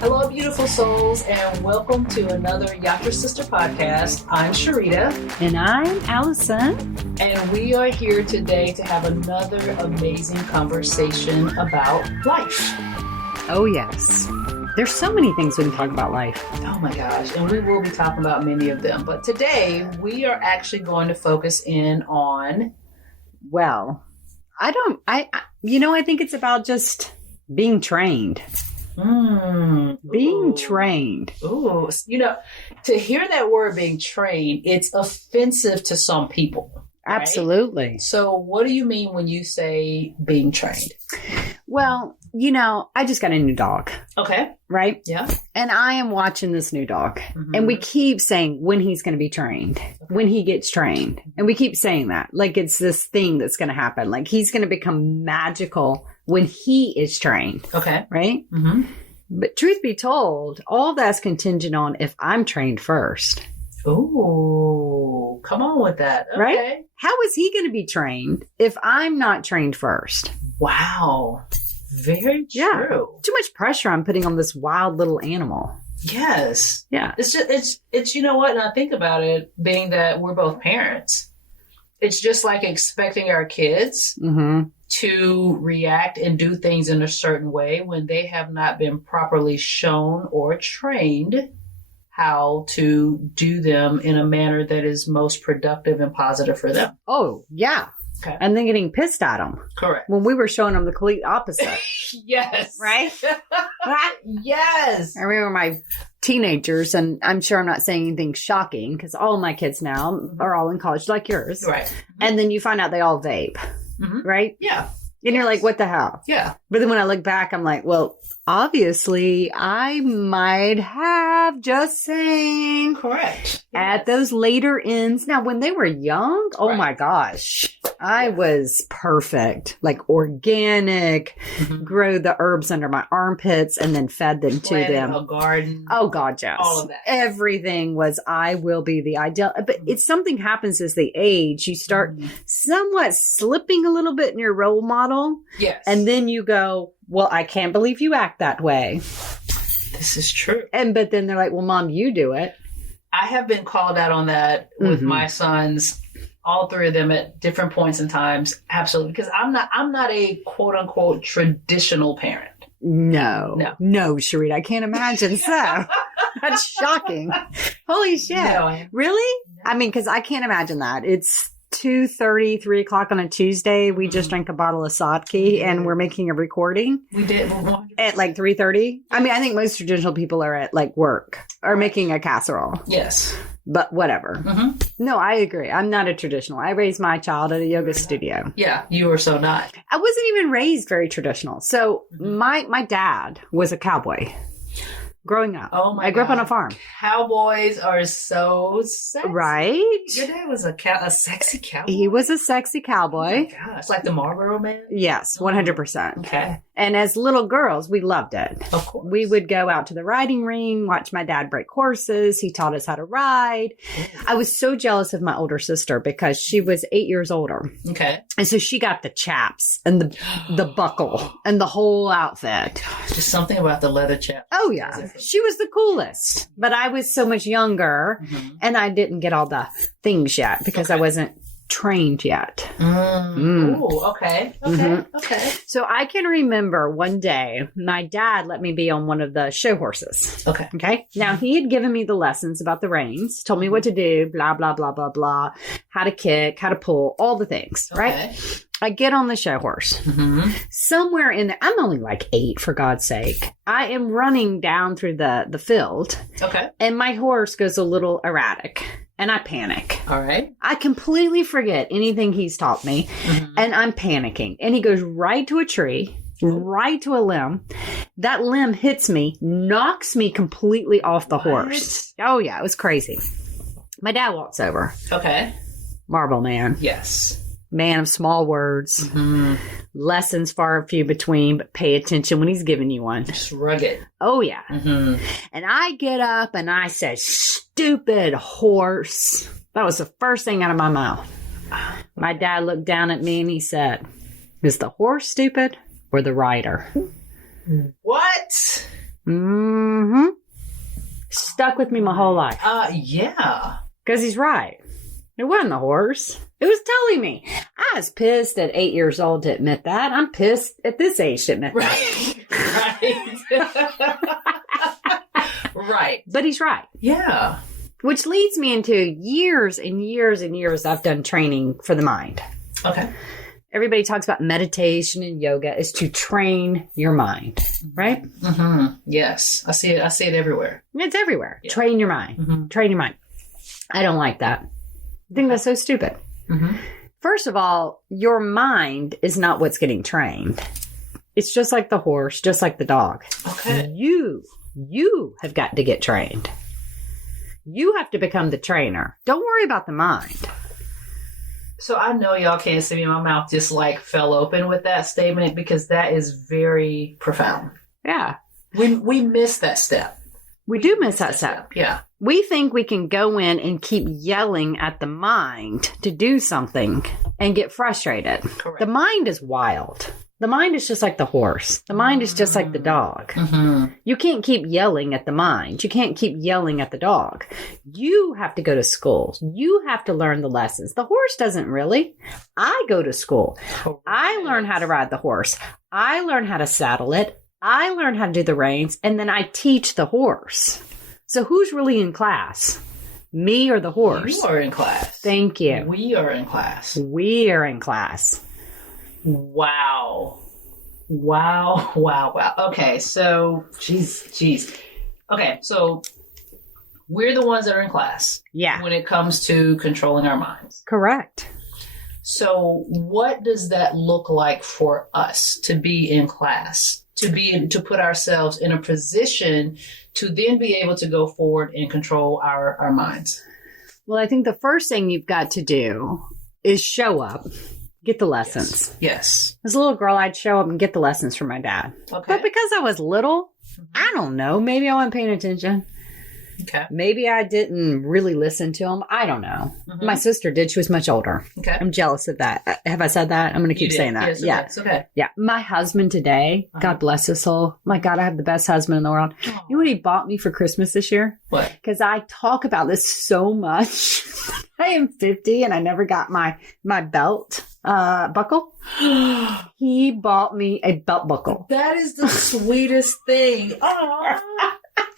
Hello, beautiful souls, and welcome to another Yatra Sister podcast. I'm Sharita. And I'm Allison. And we are here today to have another amazing conversation about life. Oh, yes. There's so many things we can talk about life. Oh my gosh. And we will be talking about many of them. But today we are actually going to focus in on... Well, I think it's about just being trained. Being trained. Ooh, to hear that word being trained, it's offensive to some people. Right? Absolutely. So what do you mean when you say being trained? Well, I just got a new dog. Okay. Right? Yeah. And I am watching this new dog. Mm-hmm. And we keep saying when he's going to be trained, when he gets trained. And we keep saying that like it's this thing that's going to happen. Like he's going to become magical when he is trained. Okay. Right? Mm-hmm. But truth be told, all that's contingent on if I'm trained first. Ooh, come on with that. Okay. Right? How is he going to be trained if I'm not trained first? Wow. Very true. Yeah. Too much pressure I'm putting on this wild little animal. Yes. Yeah. It's you know what? And I think about it being that we're both parents. It's just like expecting our kids to react and do things in a certain way when they have not been properly shown or trained how to do them in a manner that is most productive and positive for them. Oh, yeah. Okay. And then getting pissed at them. Correct. When we were showing them the complete opposite. Yes. Right? Yes. I remember my teenagers, and I'm sure I'm not saying anything shocking because all of my kids now are all in college like yours. Right. Mm-hmm. And then you find out they all vape. Mm-hmm. Right? Yeah. And you're like, what the hell? Yeah. But then when I look back, I'm like, well, obviously I might have, just saying. Correct. At those later ends. Now, when they were young, oh my gosh, I was perfect. Like organic, grow the herbs under my armpits and then fed them to them. A garden. Oh God, yes. All of that. Everything was, I will be the ideal. But it's something happens as they age. You start somewhat slipping a little bit in your role model. Yes. And then you go, well, I can't believe you act that way. This is true. But then they're like, well, Mom, you do it. I have been called out on that with my sons, all three of them at different points in times. Absolutely. Because I'm not a quote unquote traditional parent. No, Sharita, I can't imagine so. That's shocking. Holy shit. No, really? No. I mean, because I can't imagine that. It's 2:30, 3 o'clock on a Tuesday. We just drank a bottle of sake and we're making a recording. We did. At like 3:30. I mean, I think most traditional people are at like work or making a casserole. Yes. But whatever. No, I agree. I'm not a traditional. I raised my child at a yoga studio. Yeah, you were so not. I wasn't even raised very traditional. So my dad was a cowboy. Growing up. Oh my God. I grew up on a farm. Cowboys are so sexy. Right? Your dad was a sexy cowboy? He was a sexy cowboy. Oh my gosh. Like the Marlboro Man? Yes, 100%. Okay. And as little girls, we loved it. Of course. We would go out to the riding ring, watch my dad break horses. He taught us how to ride. I was so jealous of my older sister because she was 8 years older. Okay. And so she got the chaps and the buckle and the whole outfit. Just something about the leather chaps. Oh, yeah. She was the coolest. But I was so much younger and I didn't get all the things yet because I wasn't trained yet. Ooh, okay. Okay. So I can remember one day my dad let me be on one of the show horses. Okay. Now he had given me the lessons about the reins, told me what to do, blah, blah, blah, blah, blah, how to kick, how to pull, all the things, right? I get on the show horse. Somewhere in there, I'm only like 8, for God's sake. I am running down through the field. Okay. And my horse goes a little erratic. And I panic. All right. I completely forget anything he's taught me. And I'm panicking. And he goes right to a tree, right to a limb. That limb hits me, knocks me completely off the horse. Oh, yeah. It was crazy. My dad walks over. Okay. Marble man. Yes. Man of small words. Lessons far and few between, but pay attention when he's giving you one. Just rugged. Oh, yeah. And I get up and I said, stupid horse. That was the first thing out of my mouth. My dad looked down at me and he said, is the horse stupid or the rider? What? Mm-hmm. Stuck with me my whole life. Yeah. Because he's right. It wasn't the horse. It was telling me. I was pissed at 8 years old to admit that. I'm pissed at this age to admit that. Right. But he's right. Yeah. Which leads me into years and years and years I've done training for the mind. Okay. Everybody talks about meditation and yoga is to train your mind, right? Mm-hmm. Yes. I see it everywhere. It's everywhere. Yeah. Train your mind. Mm-hmm. Train your mind. I don't like that. I think that's so stupid. Mm-hmm. First of all, your mind is not what's getting trained. It's just like the horse, just like the dog. Okay. You have got to get trained. You have to become the trainer. Don't worry about the mind. So I know y'all can't see me. My mouth just like fell open with that statement because that is very profound. Yeah. We miss that step. We do miss that step. Yeah. We think we can go in and keep yelling at the mind to do something and get frustrated. Correct. The mind is wild. The mind is just like the horse. The mind is just like the dog. Mm-hmm. You can't keep yelling at the mind. You can't keep yelling at the dog. You have to go to school. You have to learn the lessons. The horse doesn't really. I go to school. Correct. I learn how to ride the horse. I learn how to saddle it. I learn how to do the reins. And then I teach the horse. So who's really in class? Me or the horse? You are in class. Thank you. We are in class. We are in class. Wow. Okay, so, jeez. Okay, so we're the ones that are in class. Yeah. When it comes to controlling our minds. Correct. So what does that look like for us to be in class? To put ourselves in a position to then be able to go forward and control our minds? Well, I think the first thing you've got to do is show up. Get the lessons. Yes. As a little girl, I'd show up and get the lessons from my dad. Okay. But because I was little, I don't know. Maybe I wasn't paying attention. Okay. Maybe I didn't really listen to him. I don't know. Mm-hmm. My sister did. She was much older. Okay. I'm jealous of that. Have I said that? I'm going to keep saying that. Yes, yeah. It's okay. Yeah. My husband today, God bless his soul. My God, I have the best husband in the world. You know what he bought me for Christmas this year? What? Because I talk about this so much. I am 50 and I never got my belt buckle. He bought me a belt buckle. That is the sweetest thing.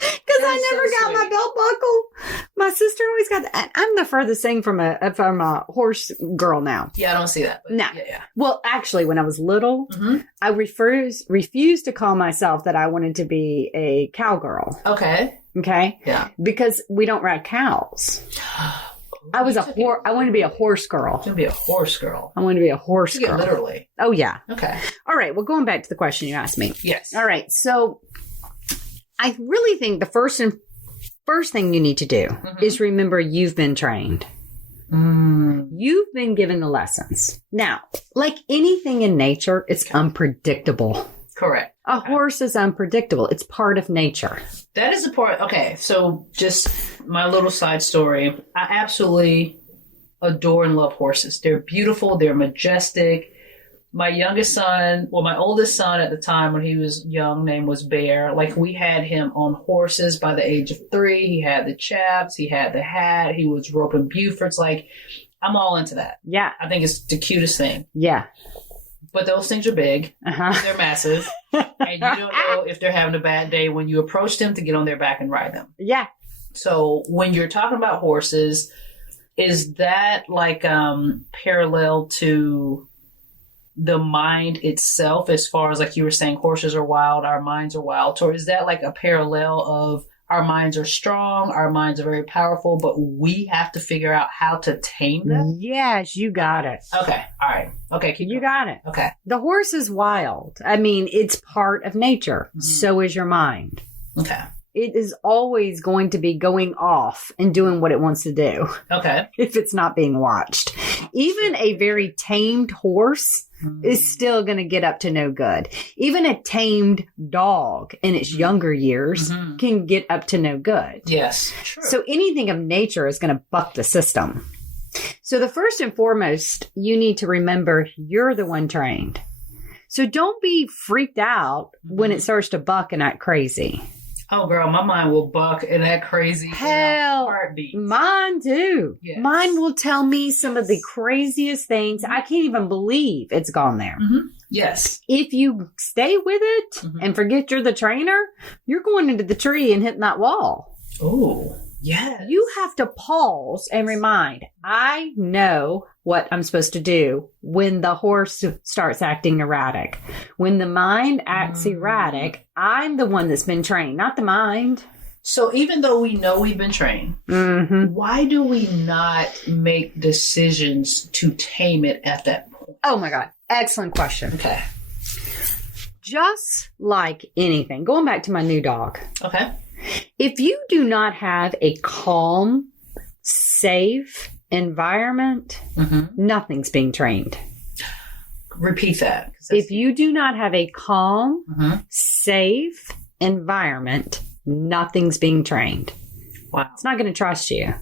Because I never got my belt buckle. My sister always got that. I'm the furthest thing from a horse girl now. Yeah, I don't see that. No. Yeah. Well, actually, when I was little, I refused to call myself that I wanted to be a cowgirl. Okay. Okay? Yeah. Because we don't ride cows. I wanted to be a horse girl. You want to be a horse girl. I wanted to be a horse girl. Literally. Oh, yeah. Okay. All right. Well, going back to the question you asked me. Yes. All right. So I really think the first thing you need to do is remember you've been trained. You've been given the lessons. Now, like anything in nature, it's unpredictable. Correct. A horse is unpredictable. It's part of nature. That is a part. Okay. So just my little side story. I absolutely adore and love horses. They're beautiful. They're majestic. My youngest son, my oldest son at the time when he was young, name was Bear. Like we had him on horses by the age of 3. He had the chaps. He had the hat. He was roping Bufords. Like I'm all into that. Yeah. I think it's the cutest thing. Yeah. But those things are big. They're massive. And you don't know if they're having a bad day when you approach them to get on their back and ride them. Yeah. So when you're talking about horses, is that like parallel to the mind itself as far as like you were saying horses are wild, our minds are wild? Or is that like a parallel of our minds are strong, our minds are very powerful, but we have to figure out how to tame them? Yes, you got it. Okay. All right. Okay. You got it. Okay. The horse is wild. I mean, it's part of nature. So is your mind. Okay. It is always going to be going off and doing what it wants to do. Okay. If it's not being watched. Even a very tamed horse is still going to get up to no good. Even a tamed dog in its younger years can get up to no good. Yes. True. So anything of nature is going to buck the system. So the first and foremost, you need to remember you're the one trained. So don't be freaked out when it starts to buck and act crazy. Oh, girl, my mind will buck and act crazy. Hell, heartbeat. Mine too. Yes. Mine will tell me some of the craziest things. I can't even believe it's gone there. Mm-hmm. Yes. If you stay with it and forget you're the trainer, you're going into the tree and hitting that wall. Oh, yes. You have to pause and remind, I know what I'm supposed to do when the horse starts acting erratic. When the mind acts erratic, I'm the one that's been trained, not the mind. So even though we know we've been trained, why do we not make decisions to tame it at that point? Oh my God. Excellent question. Okay. Just like anything, going back to my new dog. Okay. If you do not have a calm, safe environment, nothing's being trained. Repeat that. If you do not have a calm, safe environment, nothing's being trained. Wow. It's not going to trust you.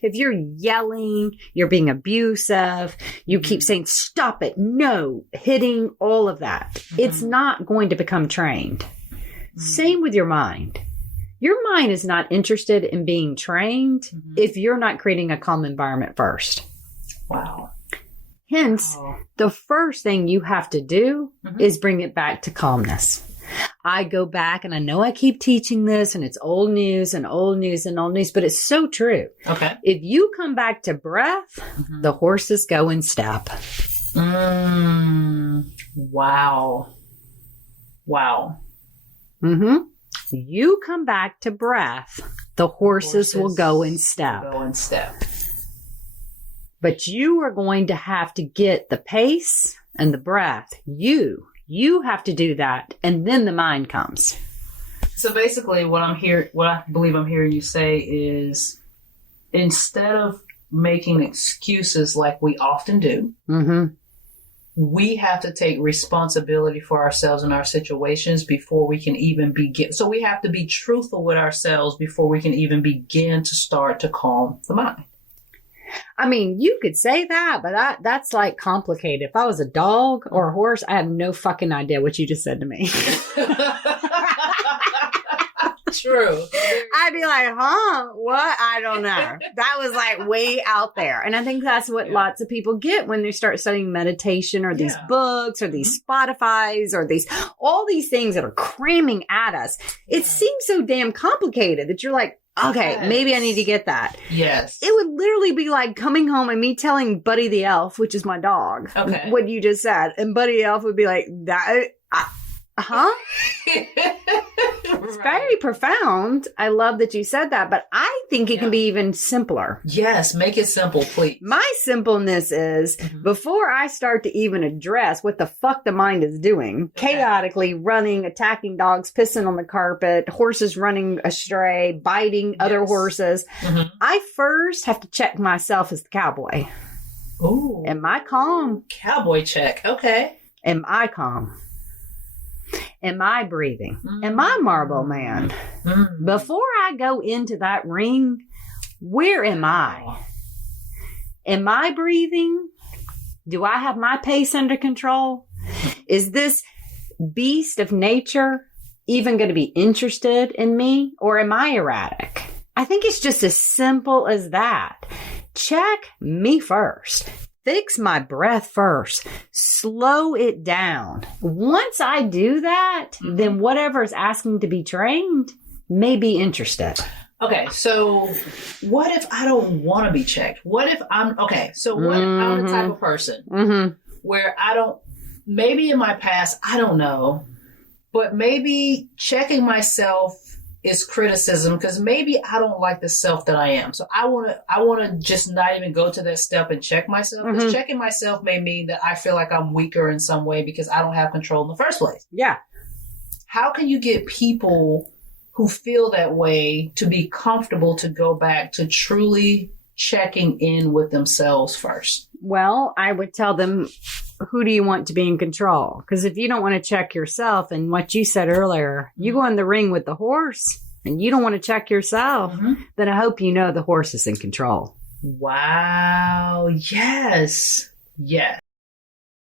If you're yelling, you're being abusive, you keep saying, stop it, no, hitting, all of that, it's not going to become trained. Same with your mind. Your mind is not interested in being trained if you're not creating a calm environment first. Wow. Hence, the first thing you have to do is bring it back to calmness. I go back, and I know I keep teaching this, and it's old news and old news and old news, but it's so true. Okay. If you come back to breath, the horses go in step. Wow. Wow. You come back to breath, the horses will go in step. But you are going to have to get the pace and the breath. You have to do that, and then the mind comes. So basically what I believe I'm hearing you say is, instead of making excuses like we often do, we have to take responsibility for ourselves and our situations before we can even begin. So we have to be truthful with ourselves before we can even begin to start to calm the mind. I mean, you could say that, but that's like complicated. If I was a dog or a horse, I have no fucking idea what you just said to me. True. I'd be like, huh? What? I don't know. That was like way out there. And I think that's what lots of people get when they start studying meditation or these books or these Spotifys or all these things that are cramming at us. It seems so damn complicated that you're like, okay, maybe I need to get that. Yes. It would literally be like coming home and me telling Buddy the Elf, which is my dog, what you just said. And Buddy the Elf would be like, huh? It's very profound. I love that you said that, but I think it can be even simpler. Yes, make it simple, please. My simpleness is before I start to even address what the fuck the mind is doing, chaotically running, attacking dogs, pissing on the carpet, horses running astray, biting other horses, I first have to check myself as the cowboy. Ooh. Am I calm? Cowboy check. Okay. Am I calm? Am I breathing? Am I Marble Man? Before I go into that ring, where am I? Am I breathing? Do I have my pace under control? Is this beast of nature even going to be interested in me? Or am I erratic? I think it's just as simple as that. Check me first. Fix my breath first. Slow it down. Once I do that, then whatever is asking to be trained may be interested. Okay, so what if I don't want to be checked? What if I'm what if I'm the type of person where maybe in my past, I don't know, but maybe checking myself is criticism because maybe I don't like the self that I am. So I want to just not even go to that step and check myself. Because checking myself may mean that I feel like I'm weaker in some way because I don't have control in the first place. Yeah. How can you get people who feel that way to be comfortable to go back to truly checking in with themselves first? Well, I would tell them, who do you want to be in control? Because if you don't want to check yourself, and what you said earlier, you go in the ring with the horse and you don't want to check yourself, then I hope you know the horse is in control. Wow. Yes. Yes.